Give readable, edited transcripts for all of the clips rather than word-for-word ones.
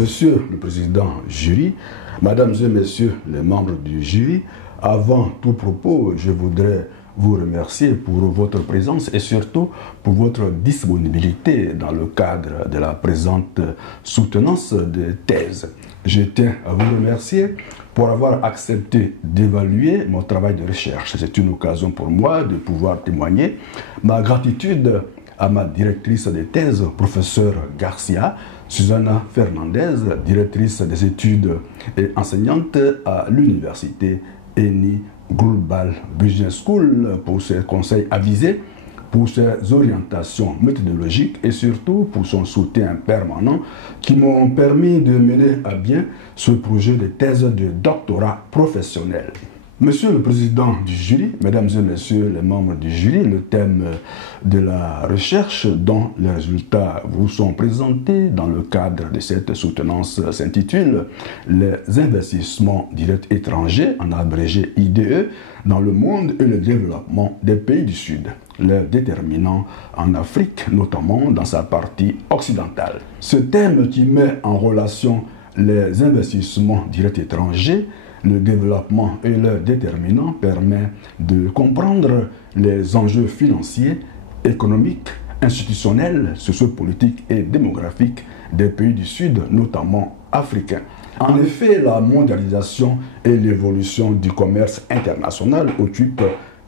Monsieur le Président jury, Mesdames et Messieurs les membres du jury, avant tout propos, je voudrais vous remercier pour votre présence et surtout pour votre disponibilité dans le cadre de la présente soutenance de thèse. Je tiens à vous remercier pour avoir accepté d'évaluer mon travail de recherche. C'est une occasion pour moi de pouvoir témoigner ma gratitude à ma directrice de thèse, professeur Garcia, Susana Fernandez, directrice des études et enseignante à l'université ENI Global Business School, pour ses conseils avisés, pour ses orientations méthodologiques et surtout pour son soutien permanent qui m'ont permis de mener à bien ce projet de thèse de doctorat professionnel. Monsieur le Président du jury, Mesdames et Messieurs les membres du jury, le thème de la recherche dont les résultats vous sont présentés dans le cadre de cette soutenance s'intitule « Les investissements directs étrangers », en abrégé IDE, dans le monde et le développement des pays du Sud, les déterminants en Afrique, notamment dans sa partie occidentale. Ce thème qui met en relation les investissements directs étrangers, le développement et leurs déterminants permet de comprendre les enjeux financiers, économiques, institutionnels, sociopolitiques et démographiques des pays du Sud, notamment africains. En effet, la mondialisation et l'évolution du commerce international occupent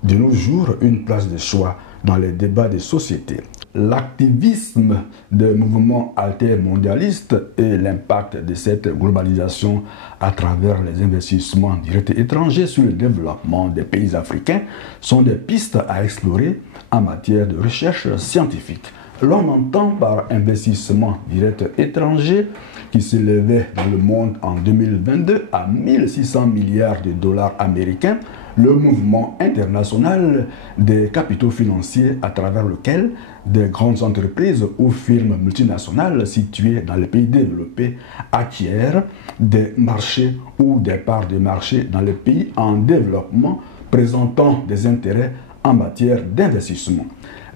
de nos jours une place de choix dans les débats des sociétés. L'activisme des mouvements altermondialistes et l'impact de cette globalisation à travers les investissements directs étrangers sur le développement des pays africains sont des pistes à explorer en matière de recherche scientifique. L'on entend par investissement direct étranger qui s'élevait dans le monde en 2022 à 1600 milliards de dollars américains, le mouvement international des capitaux financiers à travers lequel des grandes entreprises ou firmes multinationales situées dans les pays développés acquièrent des marchés ou des parts de marché dans les pays en développement présentant des intérêts en matière d'investissement.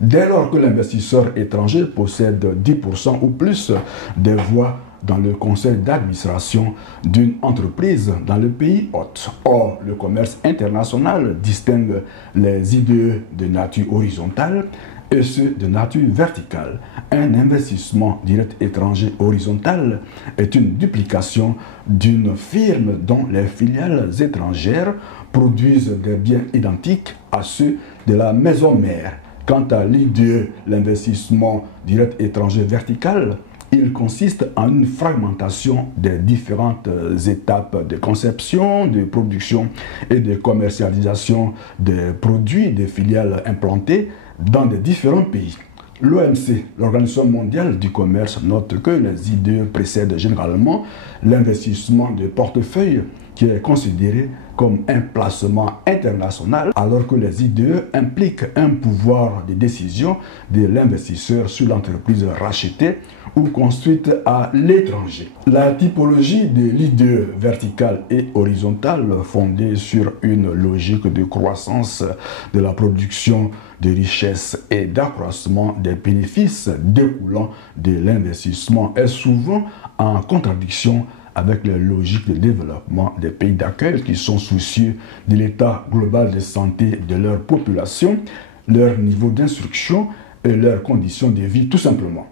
Dès lors que l'investisseur étranger possède 10% ou plus des voix dans le conseil d'administration d'une entreprise dans le pays hôte. Or, le commerce international distingue les IDE de nature horizontale et ceux de nature verticale. Un investissement direct étranger horizontal est une duplication d'une firme dont les filiales étrangères produisent des biens identiques à ceux de la maison mère. Quant à l'IDE, l'investissement direct étranger vertical, il consiste en une fragmentation des différentes étapes de conception, de production et de commercialisation des produits des filiales implantées dans des différents pays. L'OMC, l'Organisation mondiale du commerce, note que les IDE précèdent généralement l'investissement de portefeuille qui est considéré comme un placement international, alors que les IDE impliquent un pouvoir de décision de l'investisseur sur l'entreprise rachetée ou construite à l'étranger. La typologie de l'IDE verticale et horizontale, fondée sur une logique de croissance de la production de richesses et d'accroissement des bénéfices découlant de l'investissement, est souvent en contradiction avec les logiques de développement des pays d'accueil qui sont soucieux de l'état global de santé de leur population, leur niveau d'instruction et leurs conditions de vie tout simplement.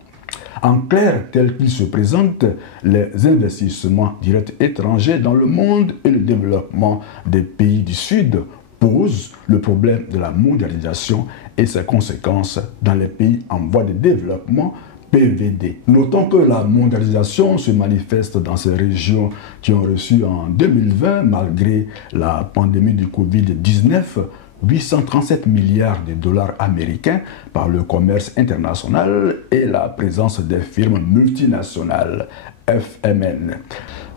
En clair, tel qu'il se présente, les investissements directs étrangers dans le monde et le développement des pays du Sud posent le problème de la mondialisation et ses conséquences dans les pays en voie de développement PVD. Notons que la mondialisation se manifeste dans ces régions qui ont reçu en 2020, malgré la pandémie du Covid-19, 837 milliards de dollars américains par le commerce international et la présence des firmes multinationales FMN.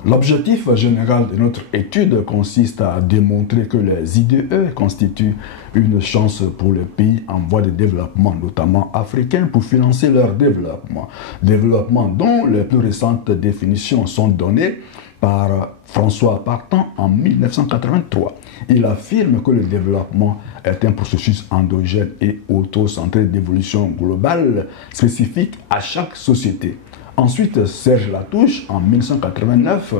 L'objectif général de notre étude consiste à démontrer que les IDE constituent une chance pour les pays en voie de développement, notamment africains, pour financer leur développement. Développement dont les plus récentes définitions sont données par François Partant en 1983. Il affirme que le développement est un processus endogène et auto-centré d'évolution globale spécifique à chaque société. Ensuite, Serge Latouche, en 1989,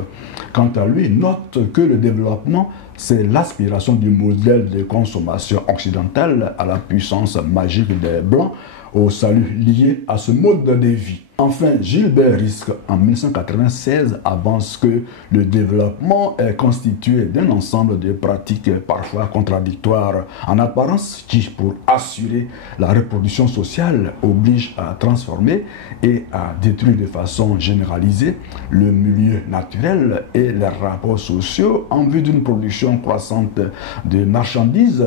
quant à lui, note que le développement, c'est l'aspiration du modèle de consommation occidentale à la puissance magique des Blancs, au salut lié à ce mode de vie. Enfin, Gilbert Risque, en 1996, avance que le développement est constitué d'un ensemble de pratiques parfois contradictoires en apparence qui, pour assurer la reproduction sociale, obligent à transformer et à détruire de façon généralisée le milieu naturel et les rapports sociaux en vue d'une production croissante de marchandises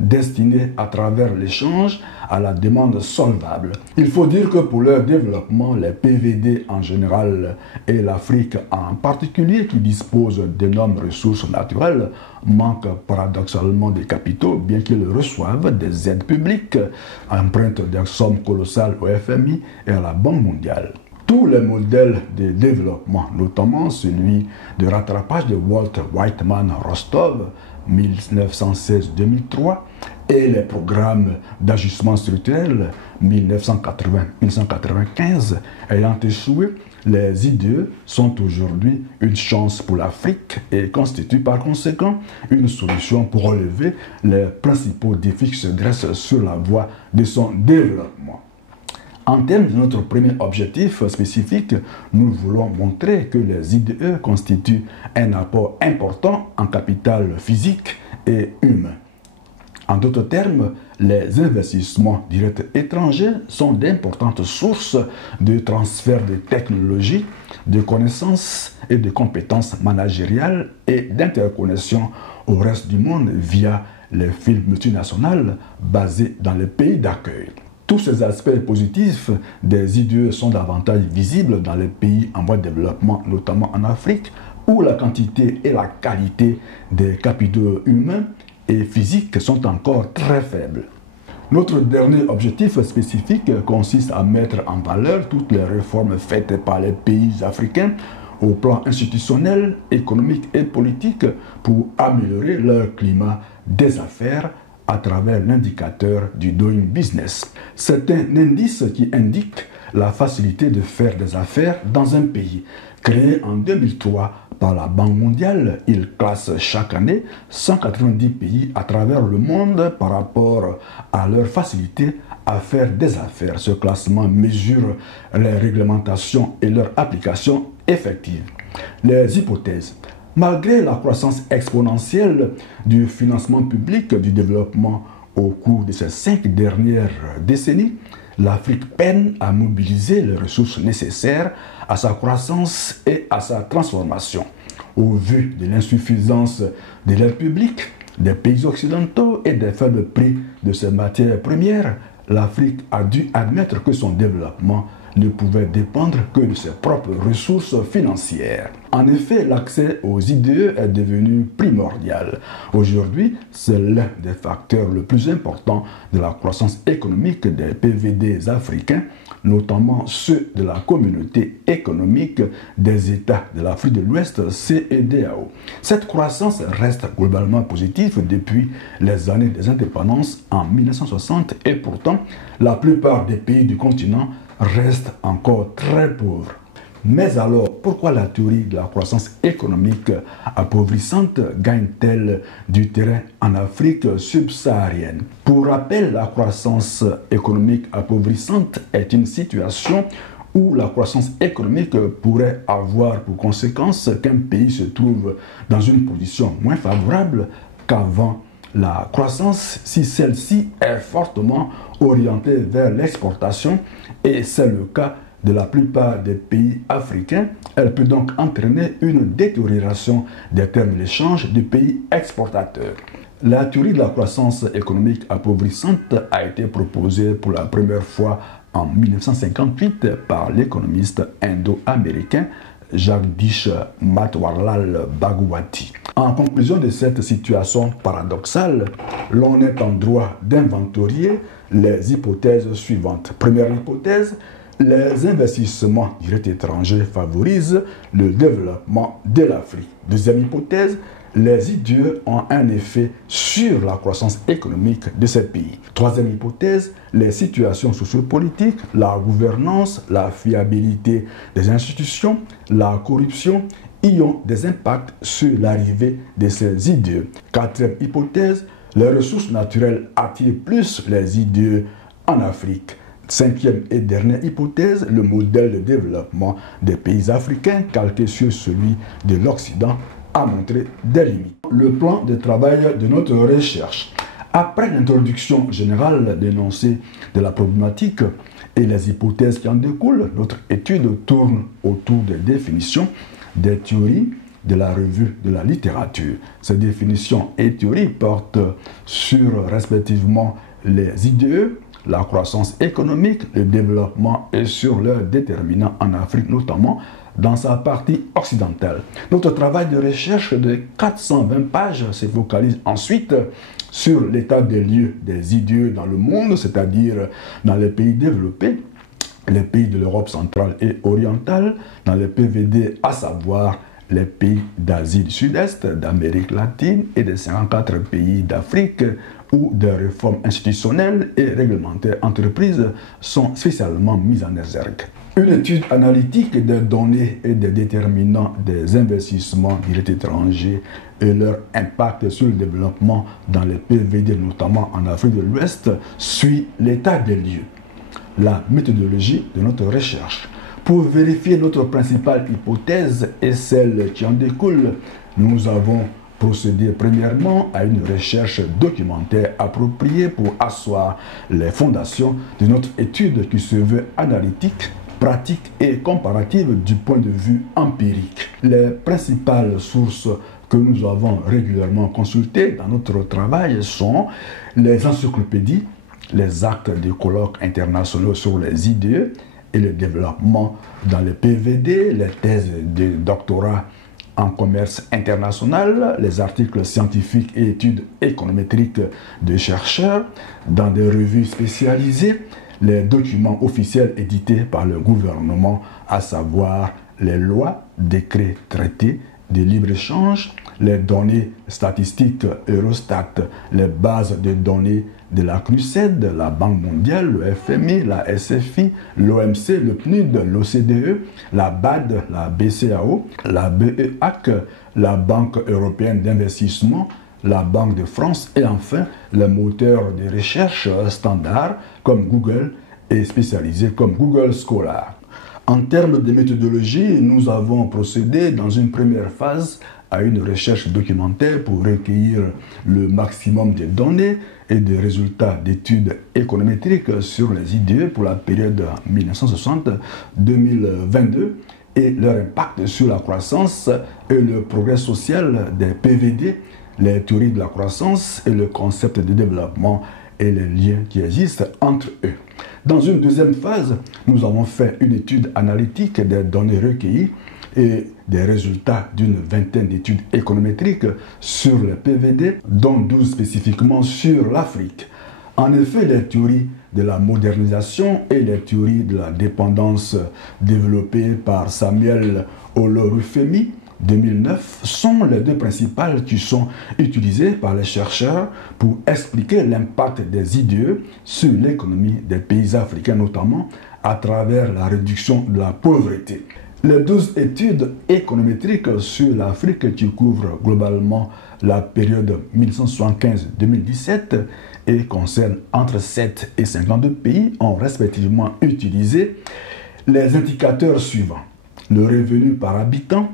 destinés à travers l'échange à la demande solvable. Il faut dire que pour leur développement, les PVD en général et l'Afrique en particulier, qui dispose d'énormes ressources naturelles, manquent paradoxalement des capitaux, bien qu'ils reçoivent des aides publiques, empruntent des sommes colossales au FMI et à la Banque mondiale. Tous les modèles de développement, notamment celui de rattrapage de Walt Whiteman Rostov, 1916-2003, et les programmes d'ajustement structurel 1980-1995 ayant échoué, les IDE sont aujourd'hui une chance pour l'Afrique et constituent par conséquent une solution pour relever les principaux défis qui se dressent sur la voie de son développement. En termes de notre premier objectif spécifique, nous voulons montrer que les IDE constituent un apport important en capital physique et humain. En d'autres termes, les investissements directs étrangers sont d'importantes sources de transfert de technologies, de connaissances et de compétences managériales et d'interconnexion au reste du monde via les fils multinationales basés dans les pays d'accueil. Tous ces aspects positifs des IDE sont davantage visibles dans les pays en voie de développement, notamment en Afrique, où la quantité et la qualité des capitaux humains et physiques sont encore très faibles. Notre dernier objectif spécifique consiste à mettre en valeur toutes les réformes faites par les pays africains au plan institutionnel, économique et politique pour améliorer leur climat des affaires à travers l'indicateur du Doing Business. C'est un indice qui indique la facilité de faire des affaires dans un pays. Créé en 2003 par la Banque mondiale, il classe chaque année 190 pays à travers le monde par rapport à leur facilité à faire des affaires. Ce classement mesure les réglementations et leur application effective. Les hypothèses. Malgré la croissance exponentielle du financement public du développement au cours de ces 5 dernières décennies, l'Afrique peine à mobiliser les ressources nécessaires à sa croissance et à sa transformation. Au vu de l'insuffisance de l'aide publique, des pays occidentaux et des faibles prix de ces matières premières, l'Afrique a dû admettre que son développement ne pouvait dépendre que de ses propres ressources financières. En effet, l'accès aux IDE est devenu primordial. Aujourd'hui, c'est l'un des facteurs les plus importants de la croissance économique des PVD africains, notamment ceux de la communauté économique des États de l'Afrique de l'Ouest, CEDEAO. Cette croissance reste globalement positive depuis les années des indépendances en 1960 et pourtant, la plupart des pays du continent restent encore très pauvres. Mais alors, pourquoi la théorie de la croissance économique appauvrissante gagne-t-elle du terrain en Afrique subsaharienne? Pour rappel, la croissance économique appauvrissante est une situation où la croissance économique pourrait avoir pour conséquence qu'un pays se trouve dans une position moins favorable qu'avant la croissance si celle-ci est fortement orientée vers l'exportation, et c'est le cas de la plupart des pays africains. Elle peut donc entraîner une détérioration des termes d'échange du pays exportateur. La théorie de la croissance économique appauvrissante a été proposée pour la première fois en 1958 par l'économiste indo-américain Jagdish Matwarlal Bhagwati. En conclusion de cette situation paradoxale, l'on est en droit d'inventorier les hypothèses suivantes. Première hypothèse, les investissements directs étrangers favorisent le développement de l'Afrique. Deuxième hypothèse, les IDE ont un effet sur la croissance économique de ces pays. Troisième hypothèse, les situations sociopolitiques, la gouvernance, la fiabilité des institutions, la corruption y ont des impacts sur l'arrivée de ces IDE. Quatrième hypothèse, les ressources naturelles attirent plus les IDE en Afrique. Cinquième et dernière hypothèse, le modèle de développement des pays africains, calqué sur celui de l'Occident, a montré des limites. Le plan de travail de notre recherche. Après l'introduction générale d'énoncé de la problématique et les hypothèses qui en découlent, notre étude tourne autour des définitions, des théories, de la revue de la littérature. Ces définitions et théories portent sur respectivement les IDE, la croissance économique, le développement et sur leurs déterminants en Afrique, notamment dans sa partie occidentale. Notre travail de recherche de 420 pages se focalise ensuite sur l'état des lieux des IDE dans le monde, c'est-à-dire dans les pays développés, les pays de l'Europe centrale et orientale, dans les PVD, à savoir les pays d'Asie du Sud-Est, d'Amérique latine et des 54 pays d'Afrique où des réformes institutionnelles et réglementaires entreprises sont spécialement mises en exergue. Une étude analytique des données et des déterminants des investissements directs étrangers et leur impact sur le développement dans les PVD, notamment en Afrique de l'Ouest, suit l'état des lieux. La méthodologie de notre recherche. Pour vérifier notre principale hypothèse et celle qui en découle, nous avons procédé premièrement à une recherche documentaire appropriée pour asseoir les fondations de notre étude qui se veut analytique, pratique et comparative du point de vue empirique. Les principales sources que nous avons régulièrement consultées dans notre travail sont les encyclopédies, les actes de colloques internationaux sur les IDE et le développement dans les PVD, les thèses de doctorat en commerce international, les articles scientifiques et études économétriques de chercheurs dans des revues spécialisées, les documents officiels édités par le gouvernement, à savoir les lois, décrets, traités de libre-échange, les données statistiques Eurostat, les bases de données de la CNUSED, la Banque mondiale, le FMI, la SFI, l'OMC, le PNUD, l'OCDE, la BAD, la BCAO, la BEAC, la Banque européenne d'investissement, la Banque de France et enfin les moteurs de recherche standards comme Google et spécialisés comme Google Scholar. En termes de méthodologie, nous avons procédé dans une première phase à une recherche documentaire pour recueillir le maximum de données et de résultats d'études économétriques sur les IDE pour la période 1960-2022 et leur impact sur la croissance et le progrès social des PVD, les théories de la croissance et le concept de développement et les liens qui existent entre eux. Dans une deuxième phase, nous avons fait une étude analytique des données recueillies et des résultats d'une vingtaine d'études économétriques sur les PVD, dont 12 spécifiquement sur l'Afrique. En effet, les théories de la modernisation et les théories de la dépendance développées par Samuel Olorunfemi 2009 sont les deux principales qui sont utilisées par les chercheurs pour expliquer l'impact des IDE sur l'économie des pays africains, notamment à travers la réduction de la pauvreté. Les 12 études économétriques sur l'Afrique qui couvrent globalement la période 1975-2017 et concernent entre 7 et 52 pays ont respectivement utilisé les indicateurs suivants: le revenu par habitant,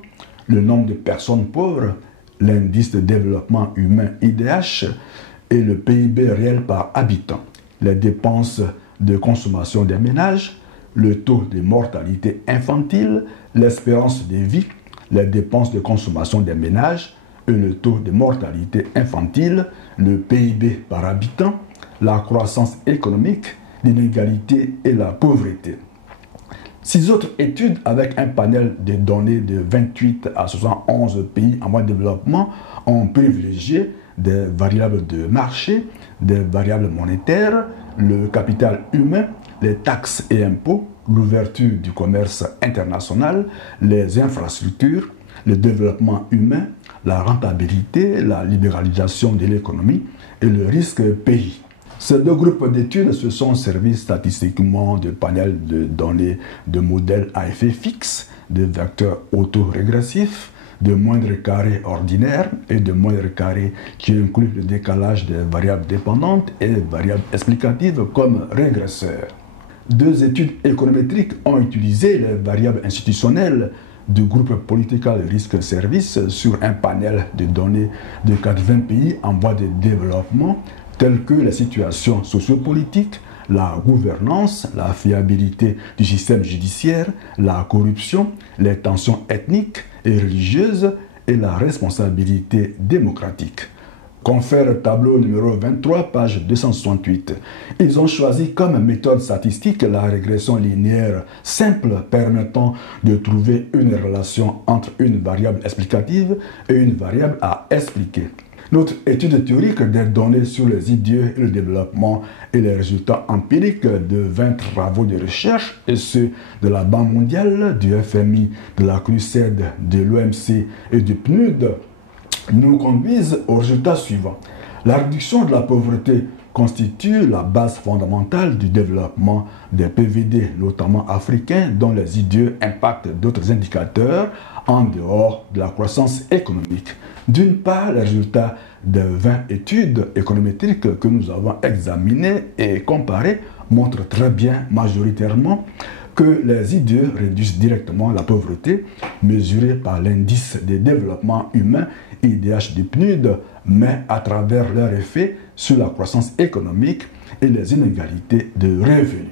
le nombre de personnes pauvres, l'indice de développement humain IDH et le PIB réel par habitant, les dépenses de consommation des ménages, le taux de mortalité infantile, l'espérance de vie, les dépenses de consommation des ménages et le taux de mortalité infantile, le PIB par habitant, la croissance économique, l'inégalité et la pauvreté. 6 autres études avec un panel de données de 28 à 71 pays en voie de développement ont privilégié des variables de marché, des variables monétaires, le capital humain, les taxes et impôts, l'ouverture du commerce international, les infrastructures, le développement humain, la rentabilité, la libéralisation de l'économie et le risque pays. Ces deux groupes d'études se sont servis statistiquement de panels de données de modèles à effet fixe, de vecteurs autorégressifs, de moindres carrés ordinaires et de moindres carrés qui incluent le décalage des variables dépendantes et variables explicatives comme régresseurs. Deux études économétriques ont utilisé les variables institutionnelles du groupe Political Risk Service sur un panel de données de 80 pays en voie de développement telles que la situation sociopolitique, la gouvernance, la fiabilité du système judiciaire, la corruption, les tensions ethniques et religieuses et la responsabilité démocratique. Confère tableau numéro 23, page 268. Ils ont choisi comme méthode statistique la régression linéaire simple permettant de trouver une relation entre une variable explicative et une variable à expliquer. Notre étude théorique des données sur les idées et le développement et les résultats empiriques de 20 travaux de recherche et ceux de la Banque mondiale, du FMI, de la CNUSED, de l'OMC et du PNUD nous conduisent aux résultats suivants. La réduction de la pauvreté constitue la base fondamentale du développement des PVD, notamment africains, dont les idées impactent d'autres indicateurs en dehors de la croissance économique. D'une part, les résultats de 20 études économétriques que nous avons examinées et comparées montrent très bien, majoritairement, que les idées réduisent directement la pauvreté, mesurée par l'indice de développement humain IDH du PNUD, mais à travers leur effet sur la croissance économique et les inégalités de revenus.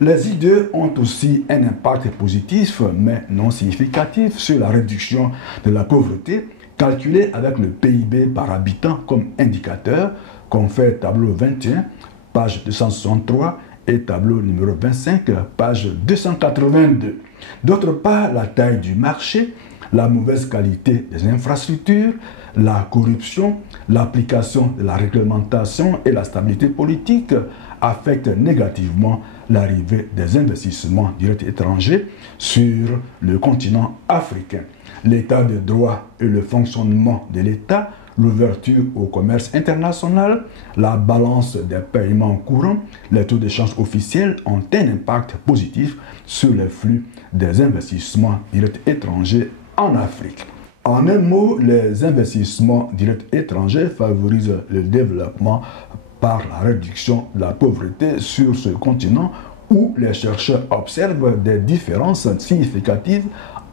Les idées ont aussi un impact positif, mais non significatif, sur la réduction de la pauvreté, calculée avec le PIB par habitant comme indicateur, confère tableau 21, page 263, et tableau numéro 25, page 282. D'autre part, la taille du marché, la mauvaise qualité des infrastructures, la corruption, l'application de la réglementation et la stabilité politique affectent négativement l'arrivée des investissements directs étrangers sur le continent africain. L'état de droit et le fonctionnement de l'État, l'ouverture au commerce international, la balance des paiements courants, les taux d'échange officiels ont un impact positif sur les flux des investissements directs étrangers en Afrique. En un mot, les investissements directs étrangers favorisent le développement par la réduction de la pauvreté sur ce continent où les chercheurs observent des différences significatives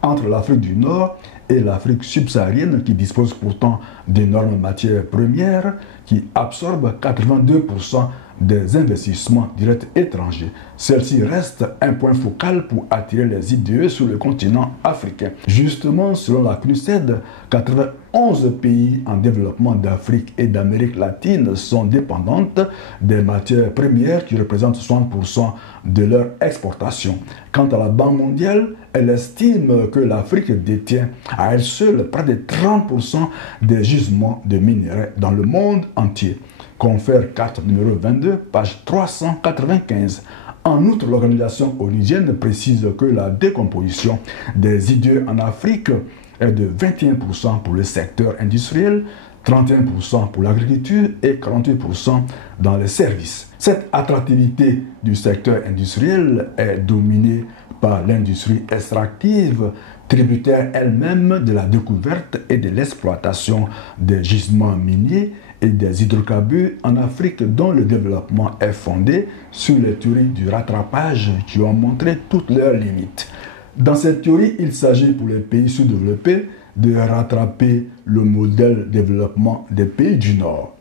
entre l'Afrique du Nord et l'Afrique subsaharienne qui dispose pourtant d'énormes matières premières qui absorbent 82% des investissements directs étrangers. Celle-ci reste un point focal pour attirer les IDE sur le continent africain. Justement, selon la CNUSED, 91 pays en développement d'Afrique et d'Amérique latine sont dépendantes des matières premières qui représentent 60% de leur exportation. Quant à la Banque mondiale, elle estime que l'Afrique détient à elle seule près de 30% des gisements de minerais dans le monde entier. Confère carte numéro 22, page 395. En outre, l'organisation onusienne précise que la décomposition des idées en Afrique est de 21% pour le secteur industriel, 31% pour l'agriculture et 48% dans les services. Cette attractivité du secteur industriel est dominée par l'industrie extractive, tributaire elle-même de la découverte et de l'exploitation des gisements miniers et des hydrocarbures en Afrique dont le développement est fondé sur les théories du rattrapage qui ont montré toutes leurs limites. Dans cette théorie, il s'agit pour les pays sous-développés de rattraper le modèle de développement des pays du Nord.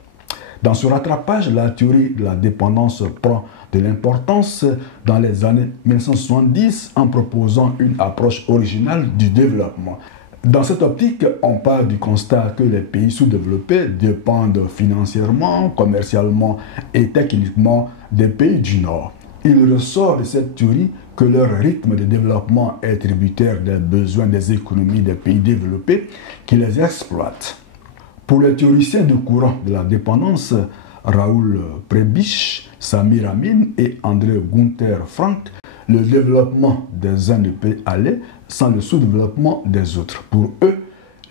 Dans ce rattrapage, la théorie de la dépendance prend de l'importance dans les années 1970 en proposant une approche originale du développement. Dans cette optique, on part du constat que les pays sous-développés dépendent financièrement, commercialement et techniquement des pays du Nord. Il ressort de cette théorie que leur rythme de développement est tributaire des besoins des économies des pays développés qui les exploitent. Pour les théoriciens du courant de la dépendance, Raoul Prebisch, Samir Amin et André Gunther Frank, le développement des uns ne peut aller sans le sous-développement des autres. Pour eux,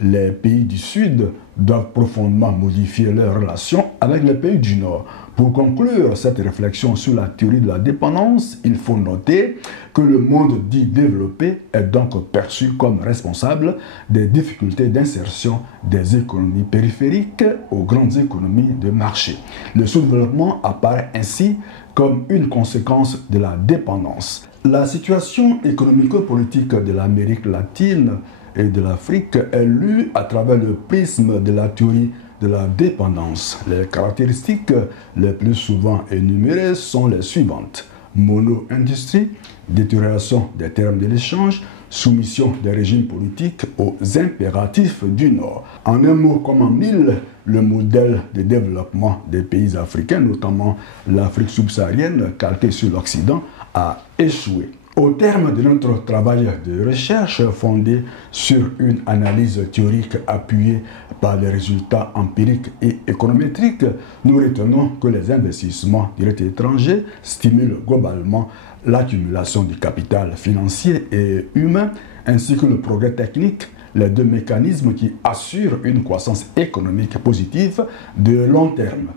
les pays du Sud doivent profondément modifier leurs relations avec les pays du Nord. Pour conclure cette réflexion sur la théorie de la dépendance, il faut noter que le monde dit développé est donc perçu comme responsable des difficultés d'insertion des économies périphériques aux grandes économies de marché. Le sous-développement apparaît ainsi comme une conséquence de la dépendance. La situation économico-politique de l'Amérique latine et de l'Afrique est lue à travers le prisme de la théorie de la dépendance. Les caractéristiques les plus souvent énumérées sont les suivantes: mono-industrie, détérioration des termes de l'échange, soumission des régimes politiques aux impératifs du Nord. En un mot comme en mille, le modèle de développement des pays africains, notamment l'Afrique subsaharienne, calqué sur l'Occident, a échoué. Au terme de notre travail de recherche fondé sur une analyse théorique appuyée par les résultats empiriques et économétriques, nous retenons que les investissements directs étrangers stimulent globalement l'accumulation du capital financier et humain, ainsi que le progrès technique, les deux mécanismes qui assurent une croissance économique positive de long terme.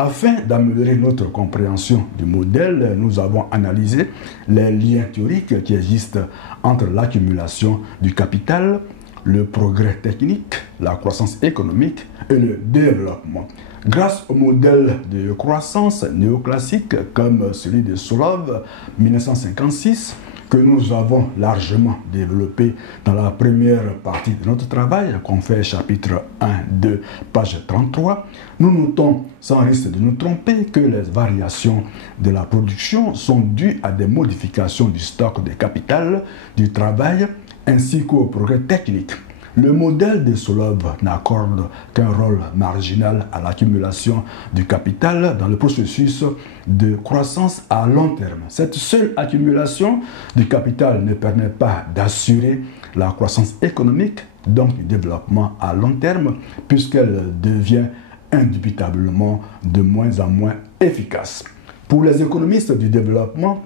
Afin d'améliorer notre compréhension du modèle, nous avons analysé les liens théoriques qui existent entre l'accumulation du capital, le progrès technique, la croissance économique et le développement. Grâce au modèle de croissance néoclassique comme celui de Solov 1956, que nous avons largement développé dans la première partie de notre travail, qu'on fait chapitre 1, 2, page 33, nous notons, sans risque de nous tromper, que les variations de la production sont dues à des modifications du stock de capital, du travail, ainsi qu'au progrès technique. Le modèle de Solov n'accorde qu'un rôle marginal à l'accumulation du capital dans le processus de croissance à long terme. Cette seule accumulation du capital ne permet pas d'assurer la croissance économique, donc du développement à long terme, puisqu'elle devient indubitablement de moins en moins efficace. Pour les économistes du développement,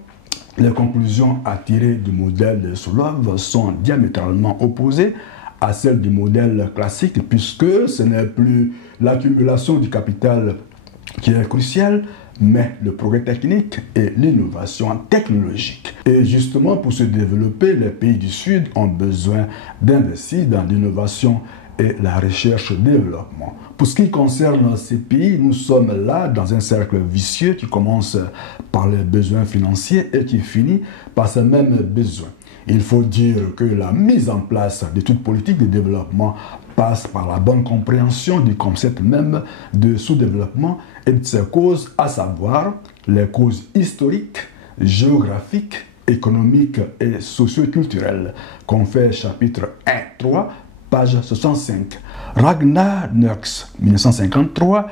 les conclusions à tirer du modèle de Solov sont diamétralement opposées à celle du modèle classique, puisque ce n'est plus l'accumulation du capital qui est cruciale, mais le progrès technique et l'innovation technologique. Et justement, pour se développer, les pays du Sud ont besoin d'investir dans l'innovation et la recherche-développement. Pour ce qui concerne ces pays, nous sommes là dans un cercle vicieux qui commence par les besoins financiers et qui finit par ces mêmes besoins. Il faut dire que la mise en place de toute politique de développement passe par la bonne compréhension du concept même de sous-développement et de ses causes, à savoir les causes historiques, géographiques, économiques et socio-culturelles, qu'on fait chapitre 1-3, page 65. Ragnar Nurks, 1953,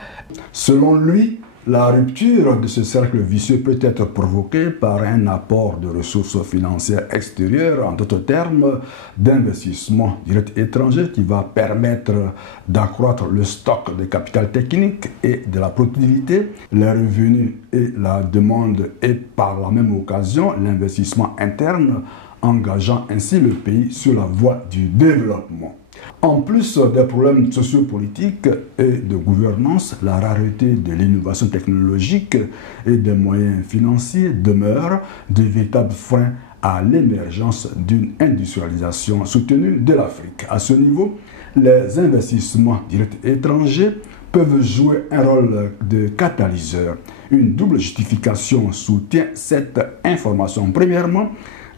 selon lui, la rupture de ce cercle vicieux peut être provoquée par un apport de ressources financières extérieures, en d'autres termes, d'investissement direct étranger qui va permettre d'accroître le stock de capital technique et de la productivité, les revenus et la demande et par la même occasion l'investissement interne, engageant ainsi le pays sur la voie du développement. En plus des problèmes sociopolitiques et de gouvernance, la rareté de l'innovation technologique et des moyens financiers demeure de véritables freins à l'émergence d'une industrialisation soutenue de l'Afrique. À ce niveau, les investissements directs étrangers peuvent jouer un rôle de catalyseur. Une double justification soutient cette information. Premièrement,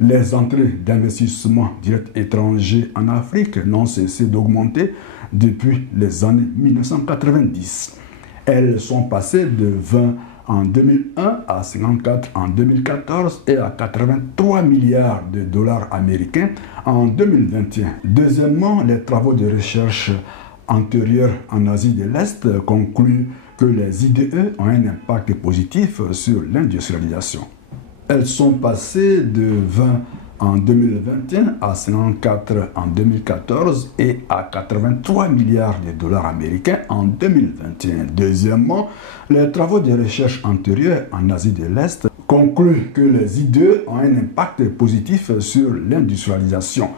les entrées d'investissement directs étrangers en Afrique n'ont cessé d'augmenter depuis les années 1990. Elles sont passées de 20 en 2001 à 54 en 2014 et à 83 milliards de dollars américains en 2021. Deuxièmement, les travaux de recherche antérieurs en Asie de l'Est concluent que les IDE ont un impact positif sur l'industrialisation. Elles sont passées de 20 en 2021 à 54 en 2014 et à 83 milliards de dollars américains en 2021. Deuxièmement, les travaux de recherche antérieurs en Asie de l'Est concluent que les IDE ont un impact positif sur l'industrialisation.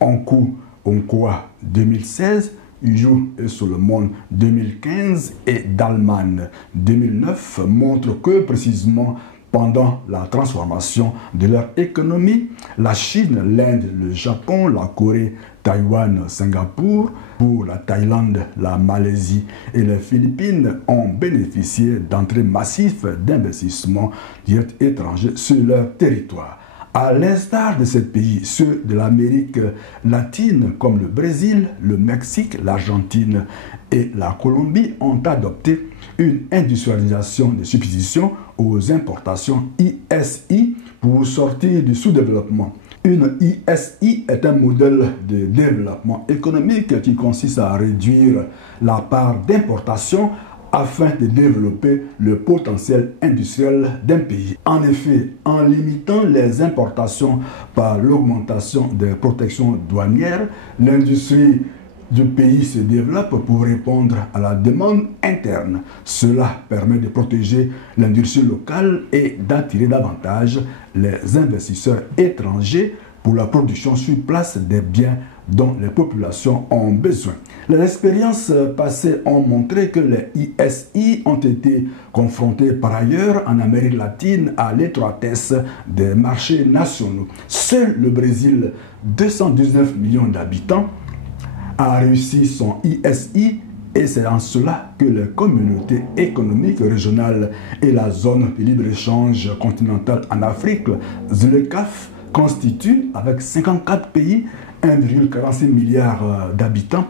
On court Onkoa 2016, You et Solomon 2015 et Dalman 2009 montrent que précisément pendant la transformation de leur économie, la Chine, l'Inde, le Japon, la Corée, Taïwan, Singapour, pour la Thaïlande, la Malaisie et les Philippines ont bénéficié d'entrées massives d'investissements directs étrangers sur leur territoire. À l'instar de ces pays, ceux de l'Amérique latine comme le Brésil, le Mexique, l'Argentine et la Colombie ont adopté une industrialisation de substitution aux importations ISI pour sortir du sous-développement. Une ISI est un modèle de développement économique qui consiste à réduire la part d'importation afin de développer le potentiel industriel d'un pays. En effet, en limitant les importations par l'augmentation des protections douanières, l'industrie du pays se développe pour répondre à la demande interne. Cela permet de protéger l'industrie locale et d'attirer davantage les investisseurs étrangers pour la production sur place des biens dont les populations ont besoin. Les expériences passées ont montré que les ISI ont été confrontés par ailleurs en Amérique latine à l'étroitesse des marchés nationaux. Seul le Brésil, 219 millions d'habitants, a réussi son ISI et c'est en cela que les communautés économiques régionales et la zone de libre-échange continentale en Afrique, ZLECAf, constituent, avec 54 pays, 1,46 milliard d'habitants,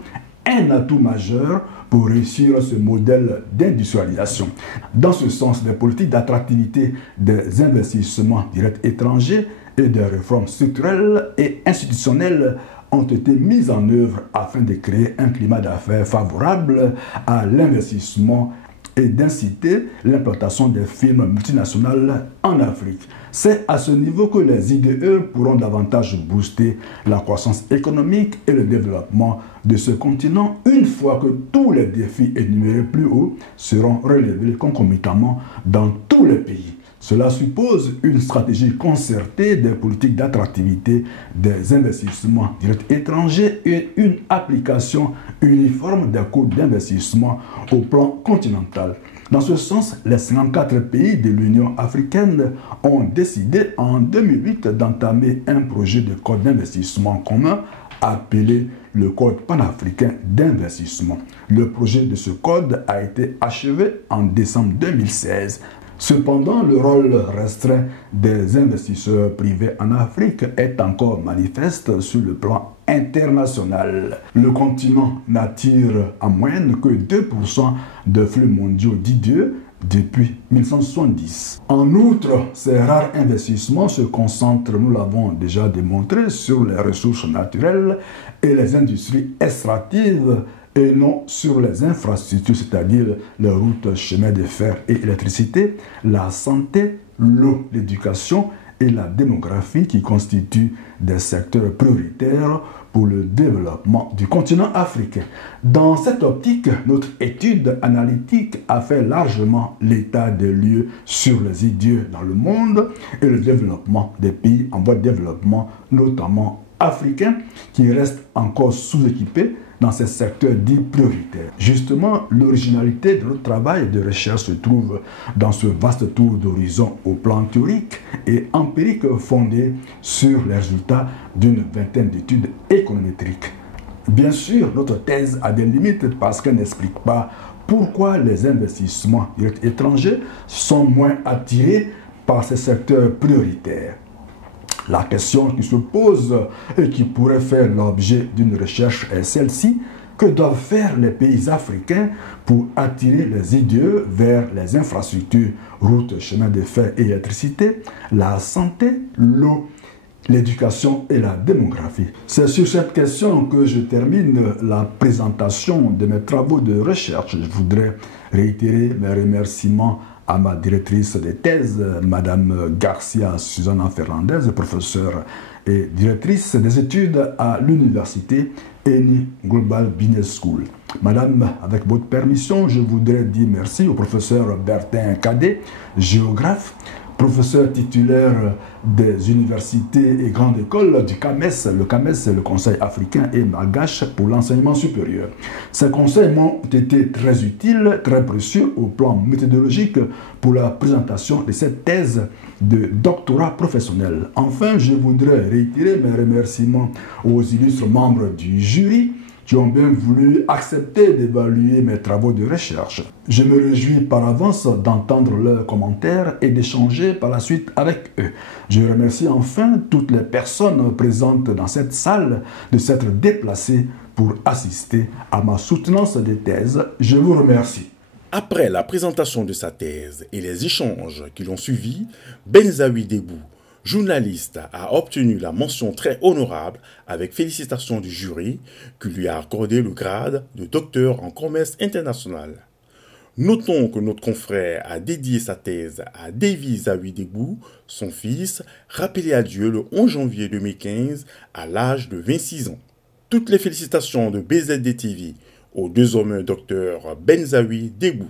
un atout majeur pour réussir ce modèle d'industrialisation. Dans ce sens, des politiques d'attractivité des investissements directs étrangers et des réformes structurelles et institutionnelles ont été mises en œuvre afin de créer un climat d'affaires favorable à l'investissement et d'inciter l'implantation des firmes multinationales en Afrique. C'est à ce niveau que les IDE pourront davantage booster la croissance économique et le développement de ce continent une fois que tous les défis énumérés plus haut seront relevés concomitamment dans tous les pays. Cela suppose une stratégie concertée des politiques d'attractivité des investissements directs étrangers et une application uniforme des coûts d'investissement au plan continental. Dans ce sens, les 54 pays de l'Union africaine ont décidé en 2008 d'entamer un projet de code d'investissement commun appelé le Code panafricain d'investissement. Le projet de ce code a été achevé en décembre 2016. Cependant, le rôle restreint des investisseurs privés en Afrique est encore manifeste sur le plan international. Le continent n'attire en moyenne que 2% de flux mondiaux d'IDE depuis 1970. En outre, ces rares investissements se concentrent, nous l'avons déjà démontré, sur les ressources naturelles et les industries extractives et non sur les infrastructures, c'est-à-dire les routes, chemins de fer et électricité, la santé, l'eau, l'éducation et la démographie qui constituent des secteurs prioritaires pour le développement du continent africain. Dans cette optique, notre étude analytique a fait largement l'état des lieux sur les idées dans le monde et le développement des pays en voie de développement, notamment africains, qui restent encore sous-équipés dans ces secteurs dits prioritaires. Justement, l'originalité de notre travail de recherche se trouve dans ce vaste tour d'horizon au plan théorique et empirique fondé sur les résultats d'une vingtaine d'études économétriques. Bien sûr, notre thèse a des limites parce qu'elle n'explique pas pourquoi les investissements directs étrangers sont moins attirés par ces secteurs prioritaires. La question qui se pose et qui pourrait faire l'objet d'une recherche est celle-ci. Que doivent faire les pays africains pour attirer les IDE vers les infrastructures, routes, chemins de fer et électricité, la santé, l'eau, l'éducation et la démographie? C'est sur cette question que je termine la présentation de mes travaux de recherche. Je voudrais réitérer mes remerciements à ma directrice de thèse, Madame Garcia Susana Fernandez, professeure et directrice des études à l'université ENI Global Business School. Madame, avec votre permission, je voudrais dire merci au professeur Bertin Cadet, géographe, professeur titulaire des universités et grandes écoles du CAMES. Le CAMES, c'est le Conseil africain et malgache pour l'enseignement supérieur. Ces conseils m'ont été très utiles, très précieux au plan méthodologique pour la présentation de cette thèse de doctorat professionnel. Enfin, je voudrais réitérer mes remerciements aux illustres membres du jury qui ont bien voulu accepter d'évaluer mes travaux de recherche. Je me réjouis par avance d'entendre leurs commentaires et d'échanger par la suite avec eux. Je remercie enfin toutes les personnes présentes dans cette salle de s'être déplacées pour assister à ma soutenance de thèse. Je vous remercie. Après la présentation de sa thèse et les échanges qui l'ont suivi, Benzaoui Debou, journaliste, a obtenu la mention très honorable avec félicitations du jury qui lui a accordé le grade de docteur en commerce international. Notons que notre confrère a dédié sa thèse à Davy Zawi Debou, son fils, rappelé à Dieu le 11 janvier 2015 à l'âge de 26 ans. Toutes les félicitations de BZD TV au désormais docteur Benzaoui Debou.